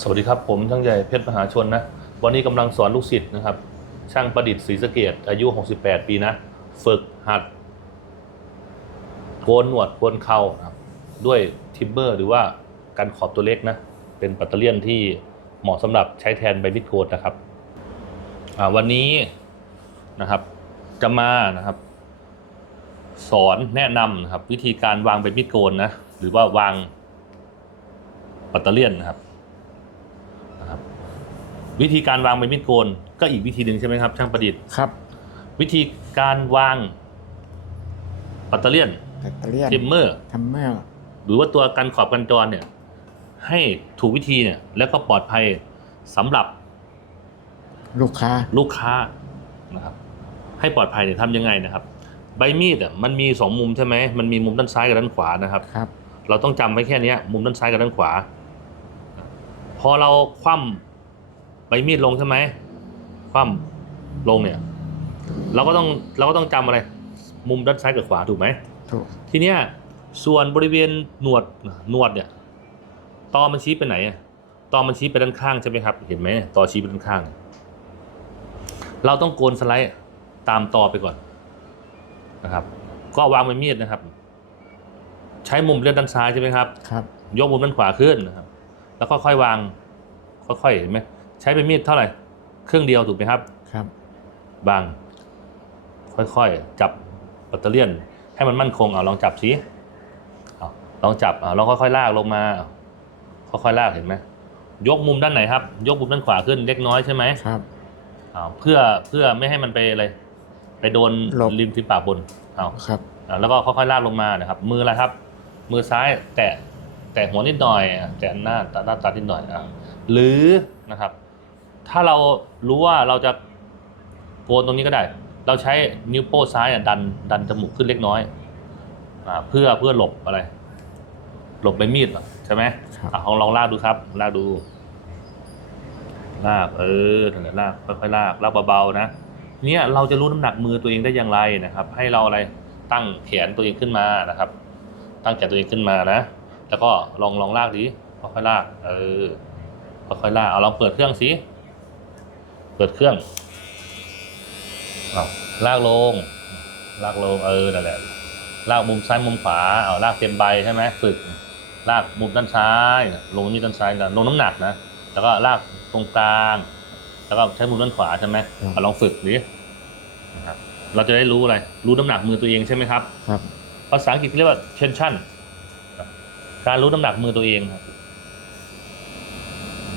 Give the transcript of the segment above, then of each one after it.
สวัสดีครับ ผมช่างใหญ่เพชรมหาชนนะ วันนี้กำลังสอนลูกศิษย์นะครับ ช่างประดิษฐ์ศรีสะเกดอายุ 68 ปีนะ ฝึกหัดโกนหนวดโกนเข่าครับด้วยทิมเบอร์ หรือว่าการขอบตัวเล็กนะ เป็นปัตเตอร์เลียนที่เหมาะสำหรับใช้แทนใบมิดโกนนะครับวันนี้นะครับจะมานะครับ สอนแนะนำนะครับ วิธีการวางใบมีดโกนนะหรือว่าวางปัตเตอร์เลียนนะครับ วิธีการวางใบมีดโกนก็อีกวิธีหนึ่งใช่ไหมครับ ช่างประดิษฐ์ ครับวิธีการวางปัตเตอร์เลียนแบตเตอรี่ทิมเมอร์ ทัมเมอร์หรือว่าตัวกันขอบกันจรเนี่ย ให้ถูกวิธีเนี่ยแล้วก็ปลอดภัยสำหรับลูกค้า ลูกค้านะครับ ให้ปลอดภัยเนี่ยทำยังไงนะครับ ใบมีดอะมันมีสองมุมใช่ไหมมันมีมุมด้านซ้ายกับด้านขวานะครับ ครับ เราต้องจำไว้แค่เนี้ยมุมด้านซ้ายกับด้านขวา พอเราคว่ำ ใบมีดลงใช่ไหมคว่ำลงเนี่ย เราก็ต้องเราก็ต้องจำอะไร มุมด้านซ้ายกับขวาถูกไหมถูกทีเนี้ยส่วนบริเวณหนวดหนวดเนี่ยตอมันชี้ไปไหนอะตอมันชี้ไปด้านข้างใช่ไหมครับ เห็นไหมตอชี้ไปด้านข้าง เราต้องโกนสไลด์ตามตอไปก่อนนะครับ ก็วางใบมีดนะครับ ใช้มุมเลื่อนด้านซ้ายใช่ไหมครับครับ ยกมุมด้านขวาขึ้นนะครับ แล้วก็ค่อยวาง ค่อยๆเห็นไหม ใช้ใบมีดเท่าไหร่ เครื่องเดียวถูกไหมครับ ครับ บาง ค่อยๆ จับแบตเตอรี่ยน ให้มันมั่นคงเอาลองจับสิเอาลองจับเอาลองค่อยๆ ลากลงมาเอาค่อยๆ ลากเห็นไหมยกมุมด้านไหนครับ ยกมุมด้านขวาขึ้นเล็กน้อยใช่ไหมครับเอาเพื่อเพื่อไม่ให้มันไปอะไรไปโดนหลบ ริมฝีปากบนเอาครับอ่าแล้วก็ค่อยๆลากลงมานะครับ มืออะไรครับ มือซ้ายแตะแตะหัวนิดหน่อยอะแตะหน้าตาหน้าตานิดหน่อยอะหรือนะครับ ถ้าเรารู้ว่าเราจะโกนตรงนี้ก็ได้ เราใช้นิ้วโป้ซ้ายอะดันดันจมูกขึ้นเล็กน้อยอ่าเพื่อเพื่อหลบอะไร หลบใบมีดอะใช่ไหมครับอะลองลองลากดูครับลากดูลากเออนั่นแหละลากค่อยๆลากลากเบาๆนะเนี่ยเราจะรู้น้ำหนักมือตัวเองได้อย่างไรนะครับ ให้เราอะไรตั้งแขนตัวเองขึ้นมานะครับ ตั้งแขนตัวเองขึ้นมานะ แล้วก็ลองลองลากดิค่อยๆลาก เออค่อยๆลากเอาลองเปิดเครื่องสิ เปิดเครื่องเอาลากลง ลากลงเออนั่นแหละลากมุมซ้ายมุมขวาเอาลากเต็มใบใช่ไหมฝึก ลากมุมด้านซ้าย ลงนี่ด้านซ้ายลงน้ำหนักนะแล้วก็ลากตรงกลาง แล้วก็ใช้มือด้านขวาใช่ไหมครับเอาลองฝึกดินะครับเราจะได้รู้อะไร รู้น้ำหนักมือตัวเองใช่ไหมครับ ครับ ภาษาอังกฤษเรียกว่า tension ครับการรู้น้ำหนักมือตัวเองครับ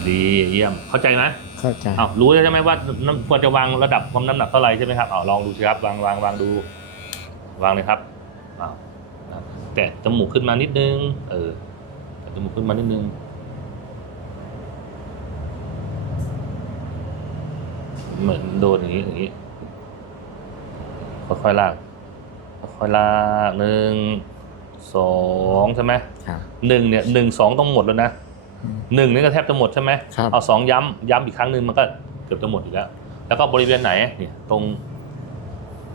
ดีเยี่ยมเข้าใจไหม เข้าใจอ้าวรู้แล้วใช่ไหมว่าน้ำควรจะวางระดับความน้ำหนักเท่าไหร่ใช่ไหมครับอ้าวลองดูสิครับวางวางวางดู วางเลยครับอ้าวนะครับแตะจมูกขึ้นมานิดนึง เออแตะจมูกขึ้นมานิดนึงเหมือนโดนอย่างนี้อย่างนี้ค่อยๆลากค่อยๆลากหนึ่งสองใช่ไหมครับหนึ่งเนี่ยหนึ่งสองต้องหมดแล้วนะอืม หนึ่งนี่ก็แทบจะหมดใช่ไหมครับเอาสองย้ำย้ำอีกครั้งหนึ่งมันก็เกือบจะหมดอีกแล้ว แล้วก็บริเวณไหนเนี่ยตรง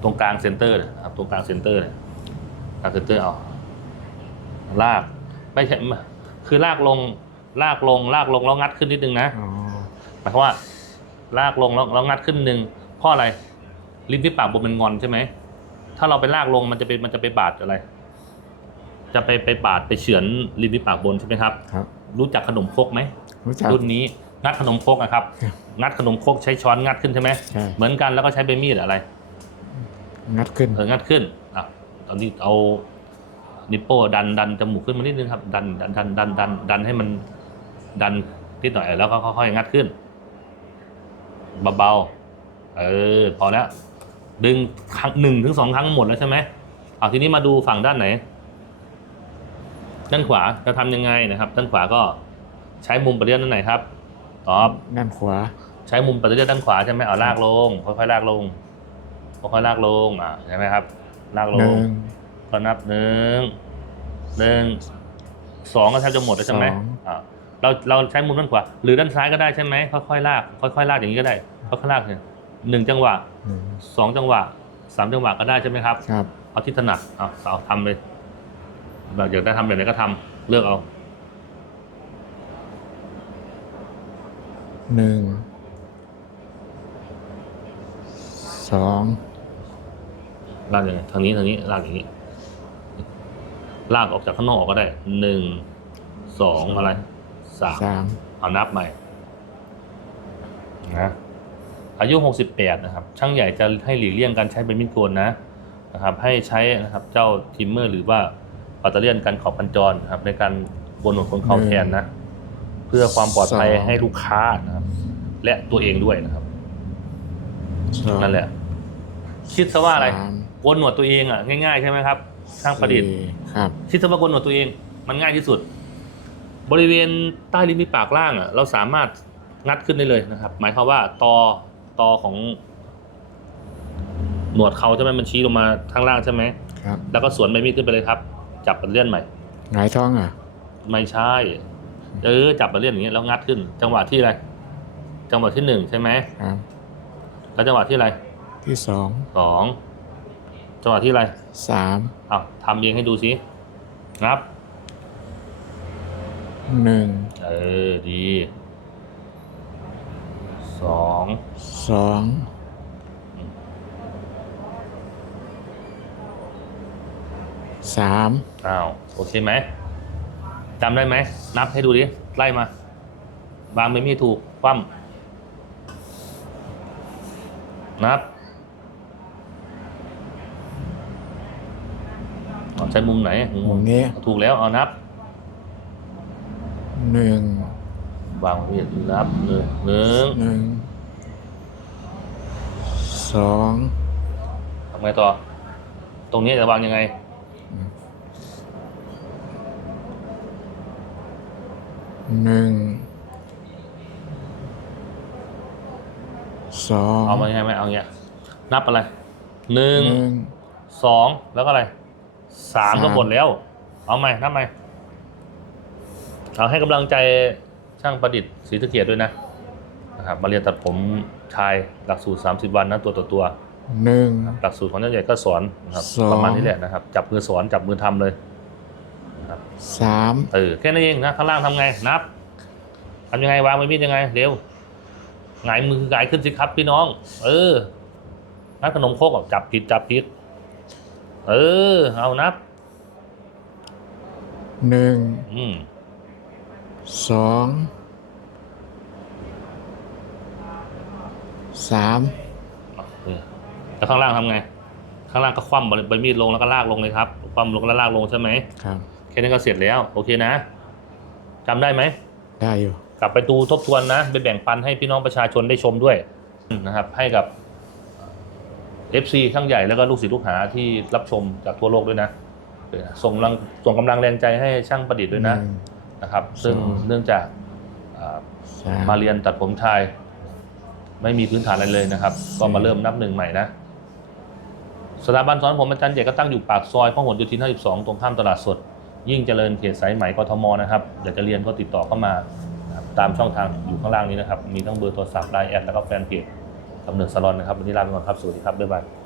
ตรงกลางเซนเตอร์นะครับตรงกลางเซนเตอร์เนี่ยกลางเซนเตอร์เอาลากไม่ใช่คือลากลงลากลงลากลงแล้วงัดขึ้นนิดนึงนะอ๋อหมายความว่า ลากลงแล้วแล้วงัดขึ้นหนึ่งเพราะอะไรลิ้นที่ปากบนมันงอนใช่ไหมถ้าเราไปลากลงมันจะไปมันจะไปบาดอะไร จะไปไปบาดไปเฉือนลิ้นที่ปากบนใช่ไหมครับครับ รู้จักขนมครกไหมรู้จักรุ่นนี้งัดขนมครกอะครับครับ งัดขนมครกใช้ช้อนงัดขึ้นใช่ไหมใช่เหมือนกันแล้วก็ใช้ใบมีดอะไร งัดขึ้นเอองัดขึ้นอะตอนนี้เอานิปโป้ดันดันจมูกขึ้นมานิดนึงครับ ดันดันดันดันดันดันให้มันดันนิดหน่อยแล้วก็ค่อยๆงัดขึ้นเบาๆเออพอแล้วดึงครั้งหนึ่งถึงสองครั้งหมดแล้วใช่ไหมเอาทีนี้มาดูฝั่งด้านไหน ด้านขวาจะทำยังไงนะครับ ด้านขวาก็ใช้มุมประเดียนด้านไหนครับตอบด้านขวา ใช้มุมปัตเตอร์ด้านขวาใช่ไหมเอาลากลงค่อยๆลากลงค่อยๆลากลงอ่าใช่ไหมครับลากลหนึ่งงก็นับหนึ่งหนึ่งสองก็แทบจะหมดแล้วใช่ไหมสองอ่าเราเราใช้มุมด้านขวาหรือด้านซ้ายก็ได้ใช่ไหมค่อยๆลากค่อยๆลากอย่างนี้ก็ได้ค่อยๆลากเนี่ยหนึ่งจังหวะหนึ่งสองจังหวะสามจังหวะก็ได้ใช่ไหมครับครับเอาที่ถนัดเอาเอาทำเลย แบบอยากได้ทำแบบไหนก็ทำเลือกเอาหนึ่งสองลากยังไงทางนี้ทางนี้ลากอย่างนี้ลากออกจากข้างนอกก็ได้หนึ่งสองอะไรสามสามเอานับใหม่นะอายุหกสิบแปดนะครับ ช่างใหญ่จะให้หลีกเลี่ยงการใช้เป็นมีดโกนนะนะครับ ให้ใช้นะครับเจ้าทิมเมอร์หรือว่า ปัตเตอร์เลียนกันขอบกันจรนะครับในการบนหนวดคนเขาแทนนะ เพื่อความปลอดภัยให้ลูกค้านะครับ และตัวเองด้วยนะครับสองนั่นแหละ คิดซะว่าอะไรสามโกนหนวดตัวเองอะง่ายๆใช่ไหมครับช่างประดิษฐ์สี่ครับคิดซะว่าโกนหนวดตัวเอง มันง่ายที่สุด บริเวณใต้ลิ้นปีปากล่างอะเราสามารถงัดขึ้นได้เลยนะครับ หมายความว่าตอตอของ หนวดเขาใช่ไหมมันชี้ลงมาข้างล่างใช่ไหมครับ แล้วก็สวนใบมีดขึ้นไปเลยครับ จับปัดเลื่อนใหม่หงายท้องอะ ไม่ใช่ เออ จับปัดเลื่อนอย่างเงี้ยแล้วงัดขึ้น จังหวะที่อะไร จังหวะที่หนึ่งใช่ไหมครับ แล้วจังหวะที่อะไรที่สองสองจังหวะที่อะไรสามอ้าวทำเองให้ดูสินับ หนึ่งเออ ดีสองสอง สามอ้าวโอเคไหมจำได้ไหม นับให้ดูดิ ไล่มา วางไม่มีถูก คว่ำนับเอาใช้มุมไหน มุมนี้ ถูกแล้ว เอานับหนึ่งวางมีดนับหนึ่งหนึ่งหนึ่งสองทำไงต่อ ตรงนี้จะวางยังไง ห นึ่งสองเอามายังไงไหมเอาอย่างเงี้ยนับอะไรหนึ่งหนึ่งสองแล้วก็อะไรสามสามก็หมดแล้ว เอาใหม่นับใหม่เอาให้กำลังใจช่างประดิษฐ์ศรีสะเกียรด้วยนะนะครับมาเรียนตัดผมชายหลักสูตร 30 วันนะตัวต่อตัวหนึ่งหลักสูตรของเจ้าใหญ่ก็สอนนะครับสองประมาณนี้แหละนะครับ จับมือสอนจับมือทำเลยนะครับ สามเออแค่นั้นเองนะข้างล่างทำไงนับทำยังไงวางไว้มีดยังไงเร็วหงายมือหงายขึ้นสิครับพี่น้อง เออนับขนมโคกอะจับผิดจับผิด เออ เอานับหนึ่งอืมสองสามเออแล้วข้างล่างทำไง ข้างล่างก็คว่ำใบมีดลงแล้วก็ลากลงเลยครับ คว่ำลงแล้วลากลงใช่ไหมครับ แค่นี้ก็เสร็จแล้ว โอเคนะจำได้ไหม ได้อยู่ กลับไปดูทบทวนนะ ไปแบ่งปันให้พี่น้องประชาชนได้ชมด้วยนะครับ ให้กับ FC ช่างใหญ่แล้วก็ลูกศิษย์ลูกหาที่รับชมจากทั่วโลกด้วยนะเออส่งกำลังส่งกำลังแรงใจให้ช่างประดิษฐ์ด้วยนะหงนะครับ ซึ่งสองเนื่องจากอ่าสามมาเรียนตัดผมชาย ไม่มีพื้นฐานอะไรเลยนะครับ ก็มาเริ่มนับหนึ่งใหม่นะ สถาบันสอนผมอาจารย์ใหญ่ก็ตั้งอยู่ปากซอยพหลโยธิน 52 ตรงข้ามตลาดสด ยิ่งเจริญเขตสายไหมกทมนะครับอยากจะเรียนก็ติดต่อเข้ามาตามช่องทางอยู่ข้างล่างนี้นะครับ มีทั้งเบอร์โทรศัพท์ไลน์แอดแล้วก็แฟนเพจกำเนิดสลอนนะครับวันนี้ลาไปก่อนครับสวัสดีครับบ๊ายบาย